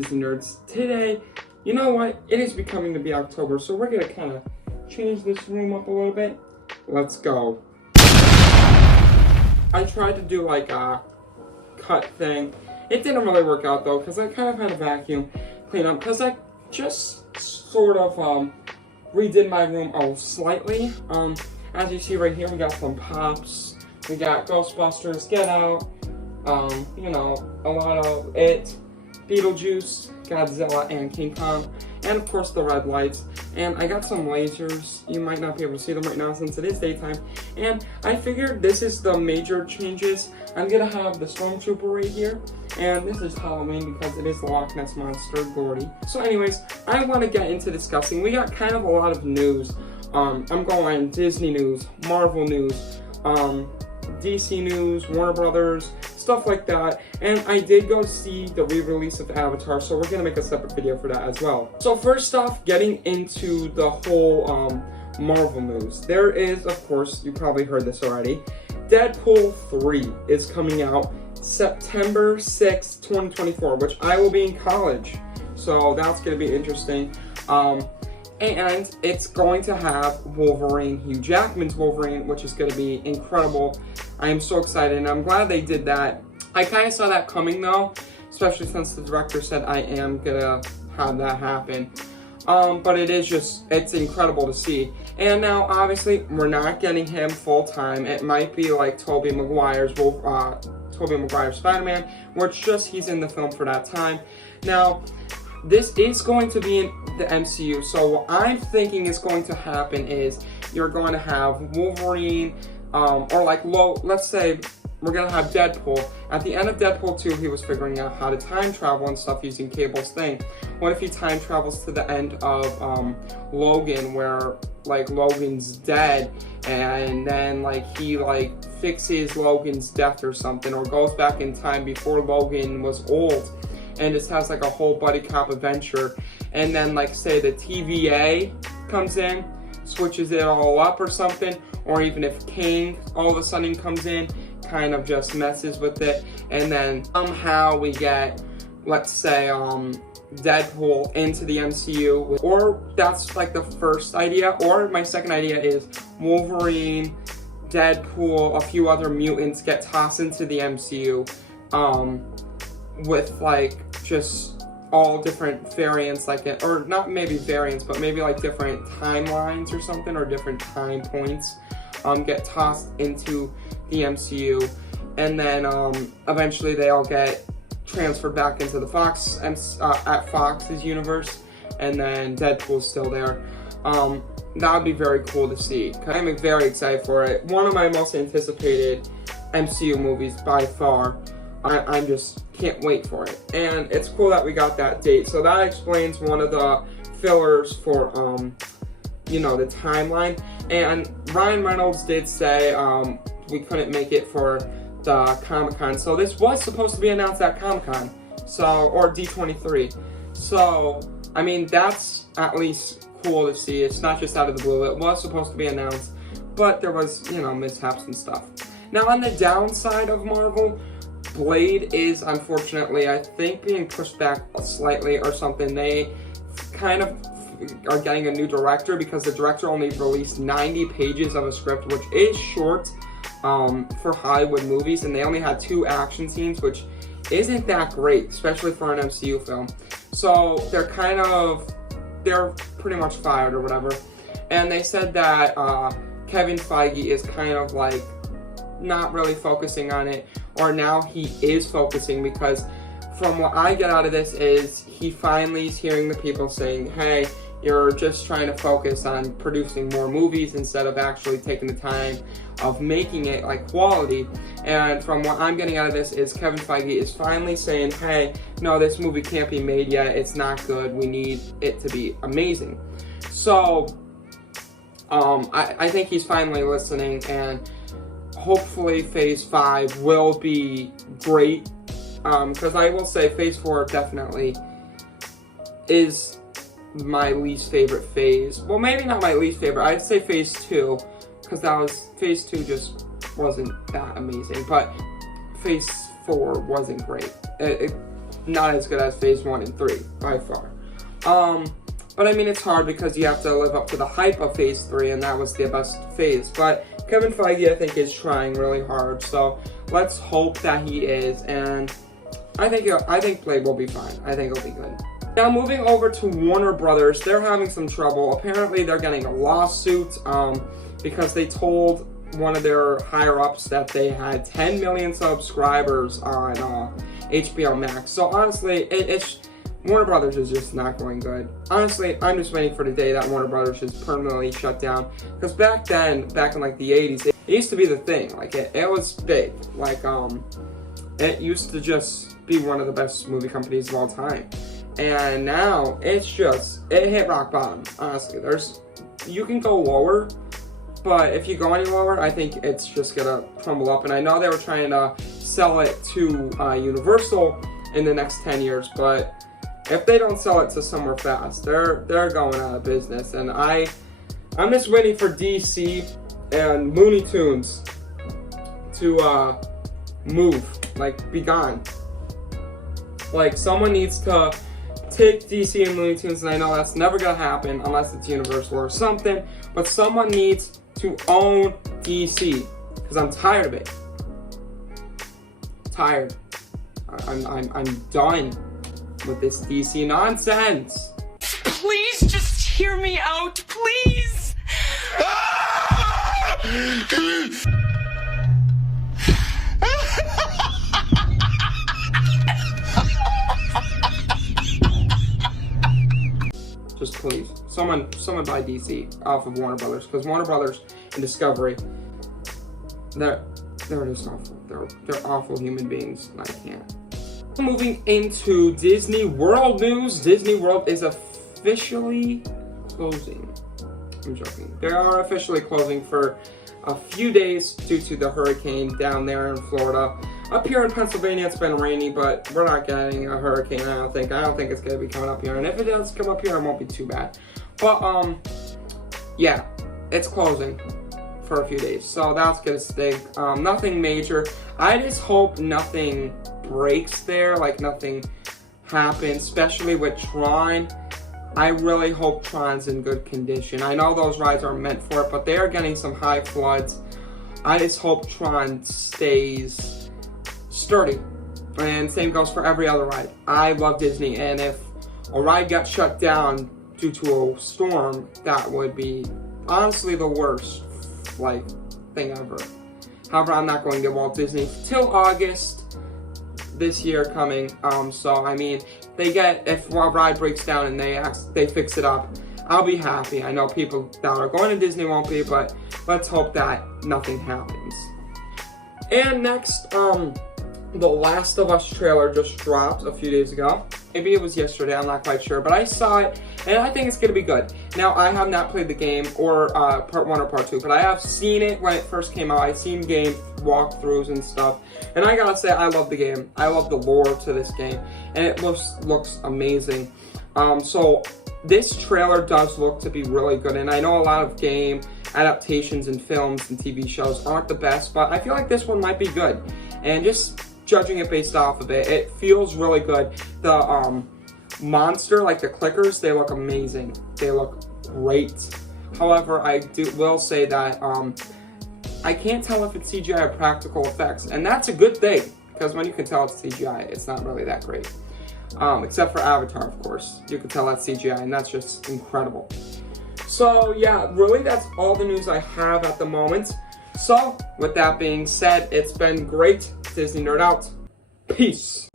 Disney nerds. Today, you know what? It is becoming to be October, so we're gonna kind of change this room up a little bit. Let's go. I tried to do like a cut thing. It didn't really work out though, because I kind of had a vacuum clean up, because I just sort of redid my room slightly. As you see right here, we got some Pops, we got Ghostbusters, Get Out, you know, a lot of It, Beetlejuice, Godzilla, and King Kong, and of course the red lights. And I got some lasers. You might not be able to see them right now since it is daytime. And I figured this is the major changes. I'm gonna have the Stormtrooper right here, and this is Halloween because it is the Loch Ness Monster, Gordy. So anyways, I want to get into discussing. We got kind of a lot of news. I'm going Disney news, Marvel news, DC news, Warner Brothers, stuff like that. And I did go see the re-release of Avatar, so we're gonna make a separate video for that as well. So first off, getting into the whole Marvel news. There is, of course, you probably heard this already, Deadpool 3 is coming out September 6th, 2024, which I will be in college. So that's gonna be interesting. And it's going to have Wolverine, Hugh Jackman's Wolverine, which is going to be incredible. I am so excited, and I'm glad they did that. I kind of saw that coming, though, especially since the director said I am going to have that happen. But it's incredible to see. And now, obviously, we're not getting him full-time. It might be like Tobey Maguire's Spider-Man, where it's just he's in the film for that time. Now, this is going to be in the MCU, so what I'm thinking is going to happen is you're going to have Wolverine, let's say we're going to have Deadpool. At the end of Deadpool 2, he was figuring out how to time travel and stuff using Cable's thing. What if he time travels to the end of Logan, where like Logan's dead, and then like he like fixes Logan's death or something, or goes back in time before Logan was old, and just has like a whole buddy cop adventure, and then like say the TVA comes in, switches it all up or something, or even if King all of a sudden comes in, kind of just messes with it, and then somehow we get, let's say, Deadpool into the MCU, or that's like the first idea, or my second idea is Wolverine, Deadpool, a few other mutants get tossed into the MCU, with like just all different variants, like it, or not maybe variants, but maybe like different timelines or something, or different time points get tossed into the MCU, and then eventually they all get transferred back into the at Fox's universe, and then Deadpool's still there. That would be very cool to see. I'm very excited for it. One of my most anticipated MCU movies by far. I just can't wait for it, and it's cool that we got that date. So that explains one of the fillers for you know, the timeline. And Ryan Reynolds did say we couldn't make it for the Comic-Con, so this was supposed to be announced at Comic-Con, so, or D23. So I mean, that's at least cool to see. It's not just out of the blue. It was supposed to be announced, but there was, you know, mishaps and stuff. Now on the downside of Marvel, Blade is unfortunately, I think, being pushed back slightly or something. They kind of are getting a new director because the director only released 90 pages of a script, which is short for Hollywood movies, and they only had 2 action scenes, which isn't that great, especially for an MCU film. So they're pretty much fired or whatever. And they said that Kevin Feige is kind of like not really focusing on it, or now he is focusing, because from what I get out of this is he finally is hearing the people saying, hey, you're just trying to focus on producing more movies instead of actually taking the time of making it like quality. And from what I'm getting out of this is Kevin Feige is finally saying, hey, no, this movie can't be made yet, it's not good, we need it to be amazing. So I think he's finally listening, and hopefully Phase 5 will be great, because I will say Phase 4 definitely is my least favorite phase. Well, maybe not my least favorite, I'd say Phase 2, because Phase 2 just wasn't that amazing, but Phase 4 wasn't great. not as good as phase 1 and 3 by far. But I mean, it's hard because you have to live up to the hype of phase 3, and that was the best phase. But Kevin Feige, I think, is trying really hard, so let's hope that he is, and I think Blade will be fine. I think it'll be good. Now moving over to Warner Brothers, they're having some trouble. Apparently they're getting a lawsuit because they told one of their higher ups that they had 10 million subscribers on HBO Max. So honestly, Warner Brothers is just not going good. Honestly, I'm just waiting for the day that Warner Brothers is permanently shut down. Because back in like the 80s, it used to be the thing. Like it was big. Like it used to just be one of the best movie companies of all time. And now it hit rock bottom. Honestly, you can go lower, but if you go any lower, I think it's just gonna crumble up. And I know they were trying to sell it to Universal in the next 10 years, but if they don't sell it to somewhere fast, they're going out of business. And I'm just waiting for DC and Looney Tunes to move, like be gone. Like someone needs to take DC and Looney Tunes, and I know that's never gonna happen unless it's Universal or something, but someone needs to own DC, because I'm tired of it. Tired. I'm done with this DC nonsense. Please just hear me out, please. Just please, someone buy DC off of Warner Brothers, because Warner Brothers and Discovery, they're just awful. They're awful human beings, and I can't. Moving into Disney World news, Disney World is officially closing. I'm joking. They are officially closing for a few days due to the hurricane down there in Florida. Up here in Pennsylvania, it's been rainy, but we're not getting a hurricane, I don't think it's going to be coming up here. And if it does come up here, it won't be too bad. But, yeah, it's closing for a few days. So that's going to stink. Nothing major. I just hope nothing breaks there, like nothing happens, especially with Tron. I really hope Tron's in good condition. I know those rides are meant for it, but they are getting some high floods. I just hope Tron stays sturdy. And same goes for every other ride. I love Disney, and if a ride got shut down due to a storm, that would be honestly the worst thing ever. However, I'm not going to Walt Disney till August this year coming. So I mean, if a ride breaks down and they fix it up, I'll be happy. I know people that are going to Disney won't be, but let's hope that nothing happens. And next, The Last of Us trailer just dropped a few days ago. Maybe it was yesterday, I'm not quite sure, but I saw it, and I think it's going to be good. Now, I have not played the game, or Part 1 or Part 2, but I have seen it when it first came out. I've seen game walkthroughs and stuff, and I gotta say, I love the game. I love the lore to this game, and it looks amazing. So, this trailer does look to be really good, and I know a lot of game adaptations and films and TV shows aren't the best, but I feel like this one might be good. And just judging it based off of it, it feels really good. The monster, like the clickers, they look amazing. They look great. However, I will say that I can't tell if it's CGI or practical effects, and that's a good thing, because when you can tell it's CGI, it's not really that great. Except for Avatar, of course. You can tell that's CGI, and that's just incredible. So yeah, really that's all the news I have at the moment. So, with that being said, it's been great. Disney Nerd out. Peace.